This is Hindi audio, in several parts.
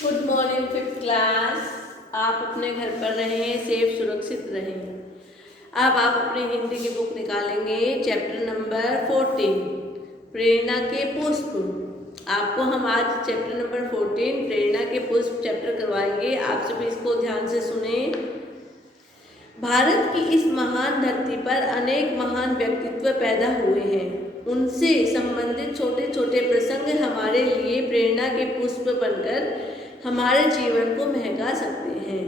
Good morning fifth class. आप अपने घर पर रहें, सेफ सुरक्षित रहें। अब आप अपनी हिंदी की बुक निकालेंगे, चैप्टर नंबर 14 प्रेरणा के पुष्प। आपको हम आज चैप्टर नंबर 14 प्रेरणा के पुष्प चैप्टर करवाएंगे। आप सभी इसको ध्यान से सुने। भारत की इस महान धरती पर अनेक महान व्यक्तित्व पैदा हुए हैं। उनसे संबंधित छोटे छोटे प्रसंग हमारे लिए प्रेरणा के पुष्प बनकर हमारे जीवन को महका सकते हैं।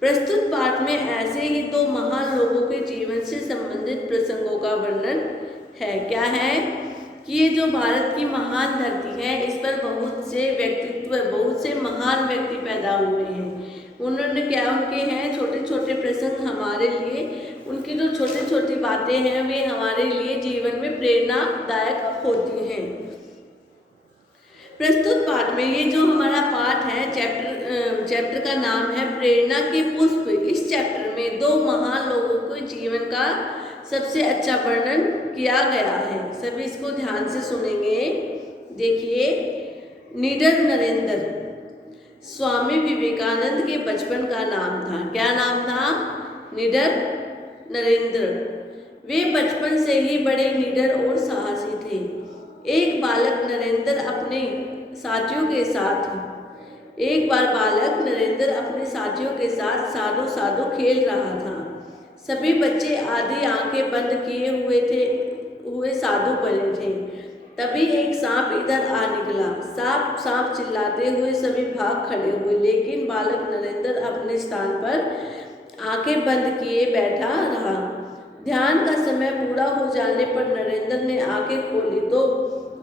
प्रस्तुत पाठ में ऐसे ही दो महान लोगों के जीवन से संबंधित प्रसंगों का वर्णन है। क्या है कि ये जो भारत की महान धरती है, इस पर बहुत से व्यक्तित्व, बहुत से महान व्यक्ति पैदा हुए हैं। उन्होंने क्या उनके हैं छोटे छोटे प्रसंग हमारे लिए, उनकी जो छोटी छोटी बातें हैं वे हमारे लिए जीवन में प्रेरणादायक होती हैं। प्रस्तुत पाठ में ये जो हमारा पाठ है, चैप्टर का नाम है प्रेरणा के पुष्प। इस चैप्टर में दो महान लोगों के जीवन का सबसे अच्छा वर्णन किया गया है। सभी इसको ध्यान से सुनेंगे। देखिए, निडर नरेंद्र स्वामी विवेकानंद के बचपन का नाम था। क्या नाम था? निडर नरेंद्र। वे बचपन से ही बड़े निडर और साहसी थे। एक बार बालक नरेंद्र अपने साथियों के साथ साधु साधु खेल रहा था। सभी बच्चे आधी आंखें बंद किए हुए साधु बने थे। तभी एक सांप इधर आ निकला। सांप सांप चिल्लाते हुए सभी भाग खड़े हुए, लेकिन बालक नरेंद्र अपने स्थान पर आंखें बंद किए बैठा रहा। ध्यान का समय पूरा हो जाने पर नरेंद्र ने आंखें खोली तो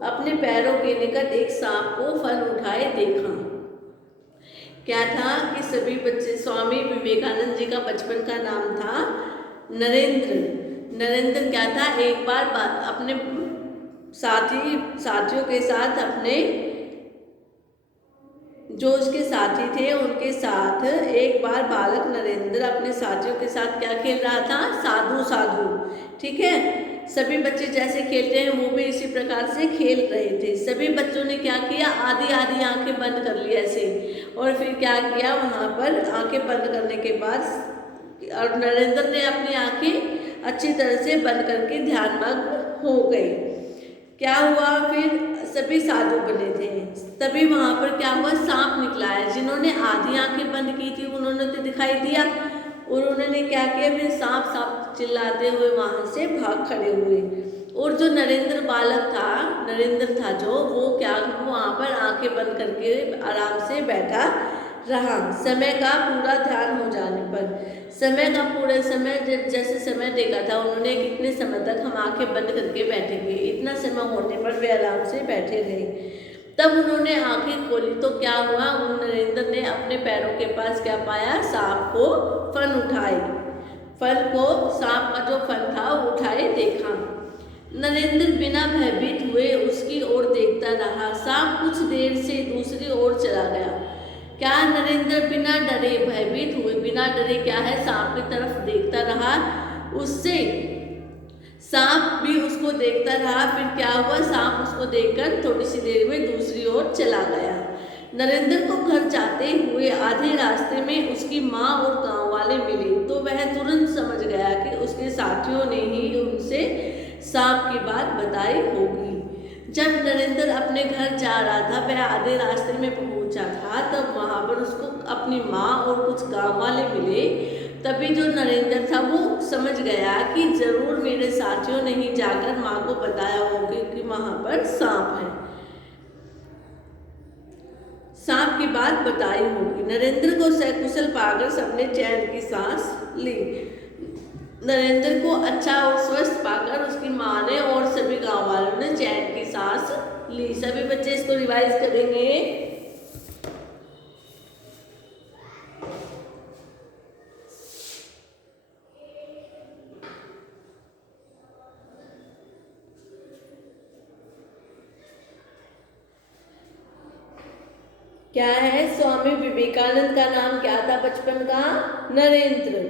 अपने पैरों के निकट एक सांप को फल उठाए देखा। क्या था कि सभी बच्चे, स्वामी विवेकानंद जी का बचपन का नाम था नरेंद्र। नरेंद्र क्या था, एक बार अपने साथियों के साथ, अपने जो उसके साथी थे उनके साथ एक बार बालक नरेंद्र अपने साथियों के साथ क्या खेल रहा था? साधु साधु। ठीक है, सभी बच्चे जैसे खेलते हैं वो भी इसी प्रकार से खेल रहे थे। सभी बच्चों ने क्या किया? आधी आधी आंखें बंद कर ली ऐसे, और फिर क्या किया, वहाँ पर आंखें बंद करने के बाद और नरेंद्र ने अपनी आंखें अच्छी तरह से बंद करके ध्यानमग्न हो गए। क्या हुआ? फिर सभी साधु बने थे। तभी वहाँ पर क्या हुआ? सांप निकला है। जिन्होंने आधी आंखें बंद की थी उन्होंने तो दिखाई दिया, और उन्होंने क्या किया, फिर सांप सांप चिल्लाते हुए वहाँ से भाग खड़े हुए। और जो नरेंद्र था जो, वो क्या, वहाँ पर आंखें बंद करके आराम से बैठा रहा। समय का पूरा ध्यान हो जाने पर, पूरे समय जैसे समय देखा था उन्होंने, कितने समय तक हम आंखें बंद करके बैठेंगे, इतना समय होने पर वे आराम से बैठे रहे। तब उन्होंने आंखें खोली तो क्या हुआ, उन नरेंद्र ने अपने पैरों के पास क्या पाया? सांप को फल उठाए। सांप का जो फल था वो उठाए देखा। नरेंद्र बिना भयभीत हुए उसकी ओर देखता रहा। सांप कुछ देर से दूसरी ओर चला गया। क्या? नरेंद्र बिना डरे, भयभीत हुए, बिना डरे क्या है, सांप की तरफ देखता रहा। उससे सांप भी उसको देखता रहा। फिर क्या हुआ? सांप उसको देखकर थोड़ी सी देर में दूसरी ओर चला गया। नरेंद्र को घर जाते हुए आधे रास्ते में उसकी माँ और गांव वाले मिले तो वह तुरंत समझ गया कि उसके साथियों ने ही उनसे सांप की बात बताई होगी। जब नरेंद्र अपने घर जा रहा था, वह आधे रास्ते में पहुंचा था, तब वहां पर उसको अपनी माँ और कुछ गांव वाले मिले। तभी जो नरेंद्र था वो समझ गया कि जरूर मेरे साथियों ने ही जाकर माँ को बताया होगा कि वहां पर सांप है, सांप की बात बताई होगी। नरेंद्र को सकुशल पाकर सबने चैन की सांस ली। नरेंद्र को अच्छा और स्वस्थ पाकर उसकी माँ ने और सभी गांव वालों ने चैन की सांस ली। सभी बच्चे इसको रिवाइज करेंगे। क्या है? स्वामी विवेकानंद का नाम क्या था बचपन का? नरेंद्र।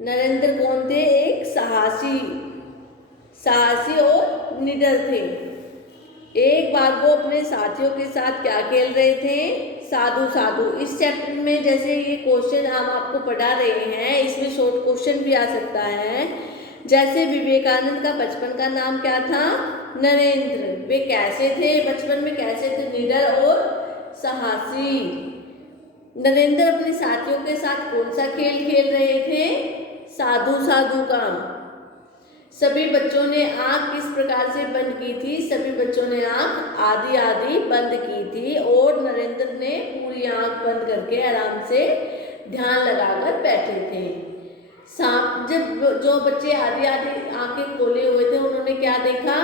नरेंद्र कौन थे? एक साहसी और निडर थे। एक बार वो अपने साथियों के साथ क्या खेल रहे थे, साधु साधु। इस चैप्टर में जैसे ये क्वेश्चन हम आपको पढ़ा रहे हैं, इसमें शॉर्ट क्वेश्चन भी आ सकता है। जैसे विवेकानंद का बचपन का नाम क्या था, नरेंद्र। वे कैसे थे, बचपन में कैसे थे, निडर और साहसी। नरेंद्र अपने साथियों के साथ कौन सा खेल खेल रहे थे, साधु साधु का। सभी बच्चों ने आंख किस प्रकार से बंद की थी, सभी बच्चों ने आंख आधी आधी बंद की थी और नरेंद्र ने पूरी आंख बंद करके आराम से ध्यान लगाकर बैठे थे। सांप, जब जो बच्चे आधी आधी आंखें खोले हुए थे उन्होंने क्या देखा,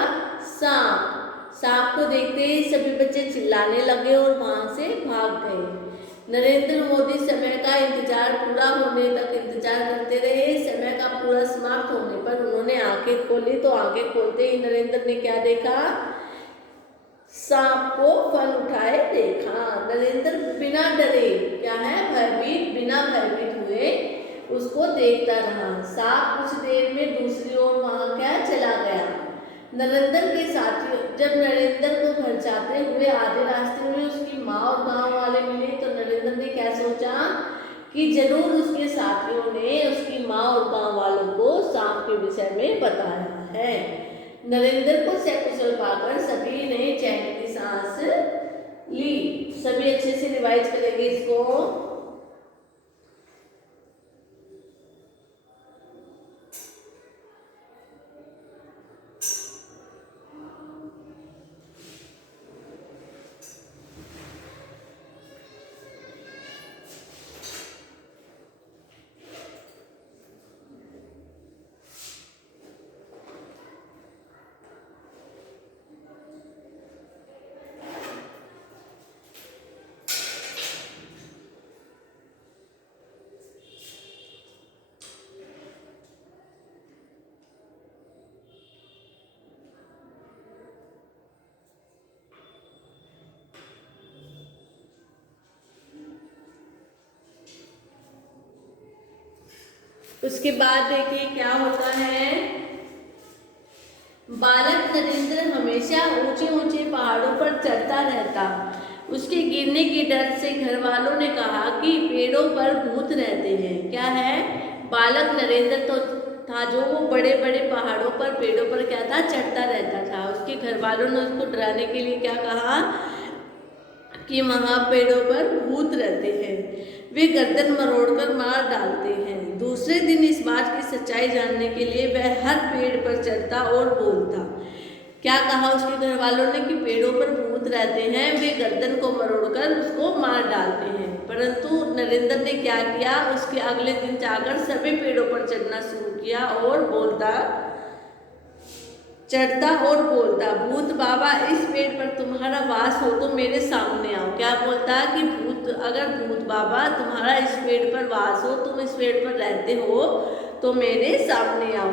सांप। सांप को देखते ही सभी बच्चे चिल्लाने लगे और वहां से भाग गए। नरेंद्र मोदी समय का इंतजार पूरा होने तक इंतजार करते रहे। समय का पूरा समाप्त होने पर उन्होंने आंखें खोली तो आंखें खोलते ही नरेंद्र ने क्या देखा, सांप को फल उठाए देखा। नरेंद्र बिना डरे, क्या है, भयभीत, बिना भयभीत हुए उसको देखता रहा। सांप कुछ देर में दूसरी ओर वहां क्या चला गया। नरेंद्र के साथियों, जब नरेंद्र को घर जाते हुए आधे रास्ते में उसकी माँ और गांव वाले मिले तो नरेंद्र ने क्या सोचा कि जरूर उसके साथियों ने उसकी माँ और गांव वालों को सांप के विषय में बताया है। नरेंद्र को सकुशल पाकर सभी ने चैन की सांस ली। सभी अच्छे से रिवाइज करेंगे इसको। उसके बाद देखिए क्या होता है। बालक नरेंद्र हमेशा ऊंचे ऊंचे पहाड़ों पर चढ़ता रहता। उसके गिरने के डर से घर वालों ने कहा कि पेड़ों पर भूत रहते हैं। क्या है, बालक नरेंद्र तो था जो वो बड़े बड़े पहाड़ों पर, पेड़ों पर क्या था, चढ़ता रहता था। उसके घर वालों ने उसको डराने के लिए क्या कहा कि वहाँ पेड़ों पर भूत रहते हैं, वे गर्दन मरोड़कर मार डालते हैं। दूसरे दिन इस बात की सच्चाई जानने के लिए वह हर पेड़ पर चढ़ता और बोलता। क्या कहा उसके घर वालों ने कि पेड़ों पर भूत रहते हैं, वे गर्दन को मरोड़कर उसको मार डालते हैं। परंतु नरेंद्र ने क्या किया, उसके अगले दिन जाकर सभी पेड़ों पर चढ़ना शुरू किया और चढ़ता और बोलता, भूत बाबा इस पेड़ पर तुम्हारा वास हो तो मेरे सामने आओ। क्या बोलता कि अगर भूत बाबा तुम्हारा इस पेड़ पर वास हो, तुम इस पेड़ पर रहते हो तो मेरे सामने आओ।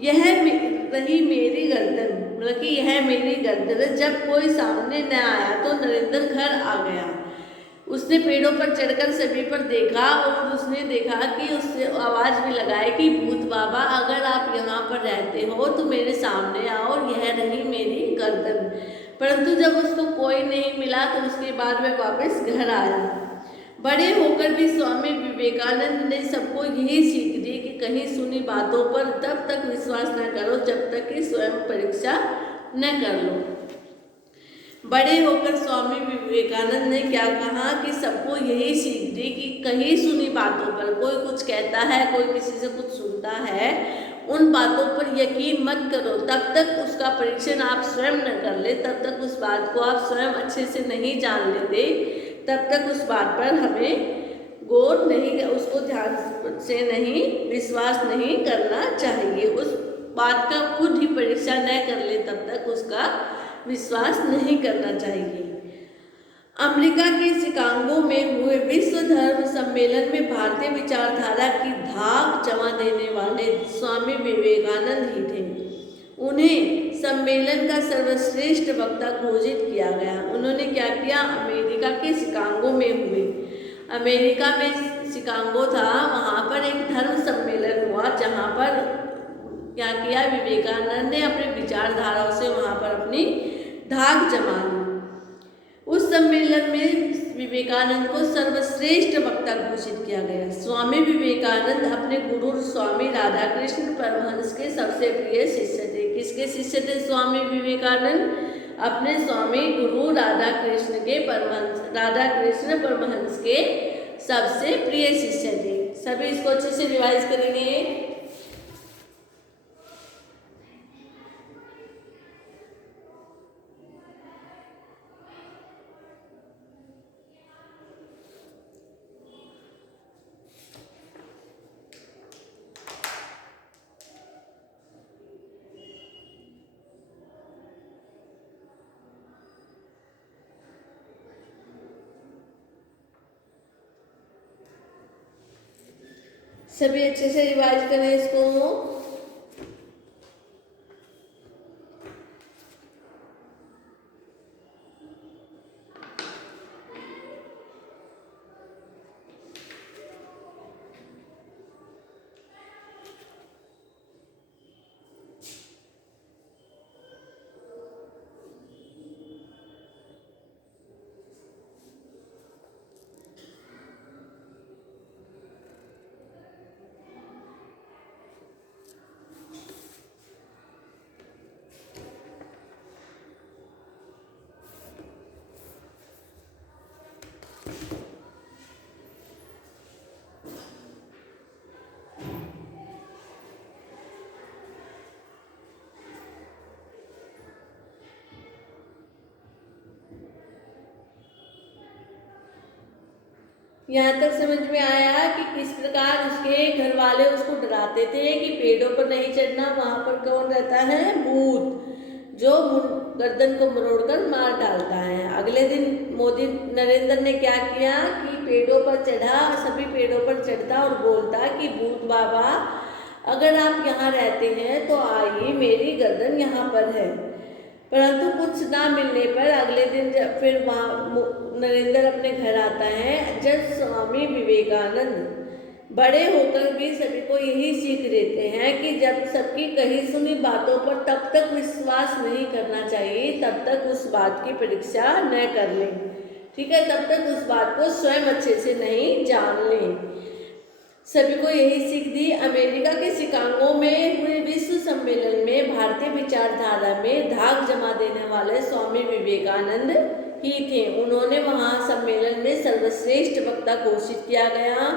यह रही मेरी गर्दन, मतलब कि यह मेरी गर्दन। जब कोई सामने न आया तो नरेंद्र घर आ गया। उसने पेड़ों पर चढ़कर सभी पर देखा और उसने देखा कि उससे आवाज़ भी लगाई कि भूत बाबा अगर आप यहाँ पर रहते हो तो मेरे सामने आओ, यह रही मेरी गर्दन। परंतु जब उसको कोई नहीं मिला तो उसके बाद वह वापस घर आया। बड़े होकर भी स्वामी विवेकानंद ने सबको यही सीख दी कि कहीं सुनी बातों पर तब तक विश्वास न करो जब तक कि स्वयं परीक्षा न कर लो। बड़े होकर स्वामी विवेकानंद ने क्या कहा कि सबको यही सीख दी कि कहीं सुनी बातों पर, कोई कुछ कहता है, कोई किसी से कुछ सुनता है, उन बातों पर यकीन मत करो। तब तक उसका परीक्षण आप स्वयं न कर ले, तब तक उस बात को आप स्वयं अच्छे से नहीं जान लेते, तब तक उस बात पर हमें गौर नहीं, उसको ध्यान से नहीं, विश्वास नहीं करना चाहिए। उस बात का खुद ही परीक्षा न कर ले तब तक उसका विश्वास नहीं करना चाहिए। अमेरिका के शिकागो में हुए विश्व धर्म सम्मेलन में भारतीय विचारधारा की धाक जमा देने वाले स्वामी विवेकानंद ही थे। उन्हें सम्मेलन का सर्वश्रेष्ठ वक्ता घोषित किया गया। उन्होंने क्या किया, अमेरिका के शिकागो में हुए, अमेरिका में शिकागो था, वहाँ पर एक धर्म सम्मेलन हुआ जहाँ पर क्या किया, विवेकानंद ने अपने विचारधाराओं से वहाँ पर अपनी धाक जमा ली। उस सम्मेलन में विवेकानंद को सर्वश्रेष्ठ वक्ता घोषित किया गया। स्वामी विवेकानंद अपने गुरु स्वामी राधाकृष्ण परमहंस के सबसे प्रिय शिष्य थे। किसके शिष्य थे स्वामी विवेकानंद? अपने स्वामी गुरु राधाकृष्ण परमहंस के सबसे प्रिय शिष्य थे। सभी इसको अच्छे से रिवाइज करेंगे। सभी अच्छे से रिवाइज करें इसको। यहाँ तक समझ में आया कि किस प्रकार उसके घर वाले उसको डराते थे कि पेड़ों पर नहीं चढ़ना, वहां पर कौन रहता है? भूत, जो गर्दन को मरोड़कर मार डालता है। अगले दिन मोदी नरेंद्र ने क्या किया कि पेड़ों पर चढ़ा, सभी पेड़ों पर चढ़ता और बोलता कि भूत बाबा अगर आप यहाँ रहते हैं तो आइए, मेरी गर्दन यहाँ पर है। परंतु कुछ ना मिलने पर अगले दिन जब फिर वहाँ नरेंद्र अपने घर आता है, जब स्वामी विवेकानंद बड़े होकर भी सभी को यही सीख देते हैं कि जब सबकी कही सुनी बातों पर तब तक विश्वास नहीं करना चाहिए, तब तक उस बात की परीक्षा न कर लें। ठीक है, तब तक उस बात को स्वयं अच्छे से नहीं जान लें। सभी को यही सीख दी। अमेरिका के शिकागो में हुए विश्व सम्मेलन में भारतीय विचारधारा में धाक जमा देने वाले स्वामी विवेकानंद ही थे। उन्होंने वहां सम्मेलन में सर्वश्रेष्ठ वक्ता घोषित किया गया।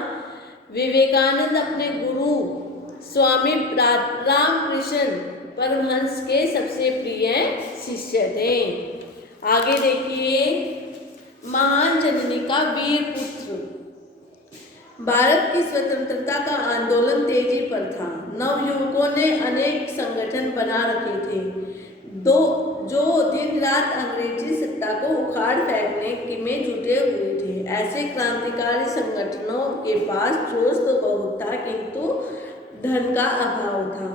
विवेकानंद अपने गुरु स्वामी रामकृष्ण परमहंस के सबसे प्रिय शिष्य थे। आगे देखिए, महान जननी का वीर पुत्र। भारत की स्वतंत्रता का आंदोलन तेजी पर था। नवयुवकों ने अनेक संगठन बना रखे थे जो दिन रात अंग्रेजी सत्ता को उखाड़ फेंकने में जुटे हुए थे। ऐसे क्रांतिकारी संगठनों के पास जोश तो बहुत था, किंतु धन का अभाव था।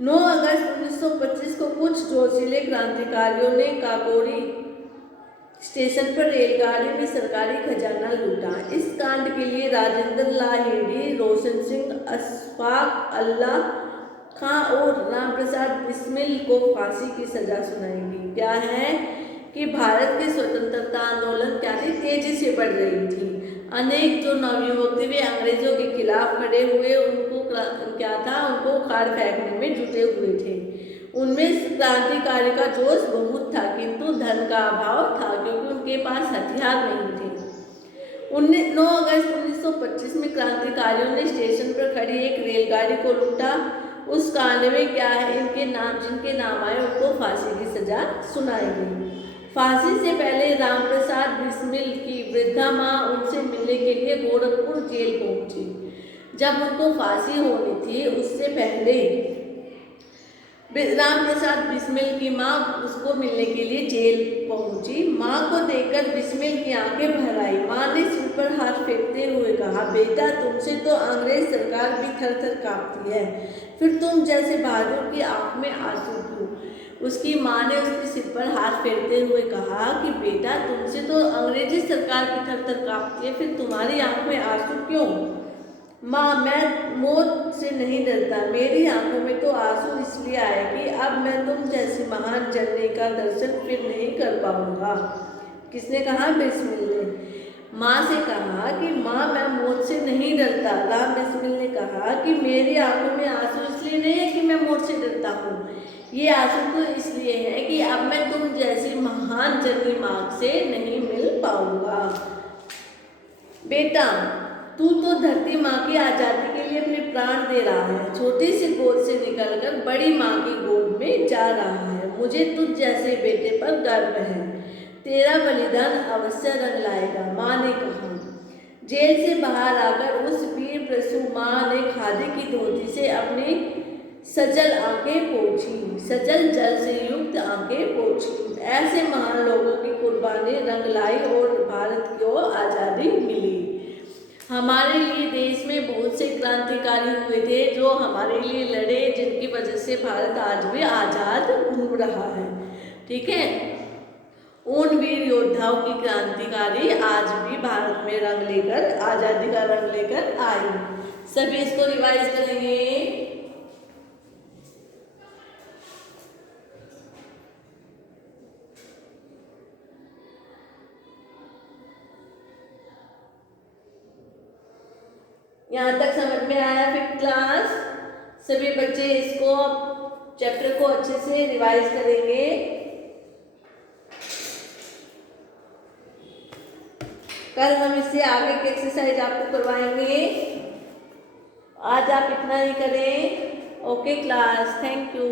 9 अगस्त 1925 को कुछ जोशीले क्रांतिकारियों ने काकोरी स्टेशन पर रेलगाड़ी में सरकारी खजाना लूटा। इस कांड के लिए राजेंद्र लाहिड़ी, रोशन सिंह, अशफाक अल्लाह खां और रामप्रसाद बिस्मिल को फांसी की सजा सुनाई गई। क्या है कि भारत के स्वतंत्रता आंदोलन क्या थी, तेजी से बढ़ रही थी। अनेक जो नवयुवक थे वे अंग्रेजों के खिलाफ खड़े हुए, उनको क्या था, उनको उखाड़ फेंकने में जुटे हुए थे। उनमें क्रांतिकारी का जोश बहुत था, किंतु धन का अभाव था, क्योंकि उनके पास हथियार नहीं थे। 9 अगस्त 1925 में क्रांतिकारियों ने स्टेशन पर खड़ी एक रेलगाड़ी को लूटा। उस कांड में क्या है, इनके नाम जिनके नाम आए उनको फांसी की सजा सुनाई गई। फांसी से पहले रामप्रसाद बिस्मिल की वृद्धा माँ उनसे मिलने के लिए गोरखपुर जेल पहुंची। जब उनको फांसी होनी थी उससे पहले रामप्रसाद बिस्मिल की माँ उसको मिलने के लिए जेल पहुंची। माँ को देखकर बिस्मिल की आंखें भर आई। माँ ने सिर पर हाथ फेंकते हुए कहा, बेटा तुमसे तो अंग्रेज सरकार भी थर थर कांपती है, फिर तुम जैसे बहादुर की आंख में आंसू क्यों? उसकी माँ ने उसके सिर पर हाथ फेरते हुए कहा कि बेटा तुमसे तो अंग्रेजी सरकार भी थर थर कांपती है, फिर तुम्हारी आंख में आंसू क्यों? माँ मैं मौत से नहीं डरता, मेरी आंखों में तो आंसू इसलिए आए कि अब मैं तुम जैसी महान जननी का दर्शन फिर नहीं कर पाऊंगा। किसने कहा? बिस्मिल ने। माँ से कहा कि माँ मैं मौत से नहीं डरता। राम बिस्मिल ने कहा कि मेरी आंखों में आंसू इसलिए नहीं है कि मैं मौत से डरता हूँ, ये आंसू तो इसलिए है कि अब मैं तुम जैसी महान जननी माँ से नहीं मिल पाऊंगा। बेटा तू तो धरती माँ की आज़ादी के लिए अपने प्राण दे रहा है, छोटी सी गोद से निकलकर बड़ी माँ की गोद में जा रहा है। मुझे तुझ जैसे बेटे पर गर्व है, तेरा बलिदान अवश्य रंग लाएगा। माँ ने कहा। जेल से बाहर आकर उस वीर प्रसू माँ ने खादी की धोती से अपनी सजल आंखें पोंछी, सजल जल से युक्त आंखें पोंछी। ऐसे महान लोगों की कुर्बानी रंग लाई और भारत को आज़ादी मिली। हमारे लिए देश में बहुत से क्रांतिकारी हुए थे जो हमारे लिए लड़े, जिनकी वजह से भारत आज भी आज़ाद घूम रहा है। ठीक है, उन वीर योद्धाओं की क्रांतिकारी आज भी भारत में रंग लेकर, आज़ादी का रंग लेकर आए। सभी इसको रिवाइज करेंगे। यहाँ तक समझ में आया? फिफ्थ क्लास सभी बच्चे इसको चैप्टर को अच्छे से रिवाइज करेंगे। कल हम इससे आगे की एक्सरसाइज आपको करवाएंगे। आज आप इतना ही करें। Okay class, thank you.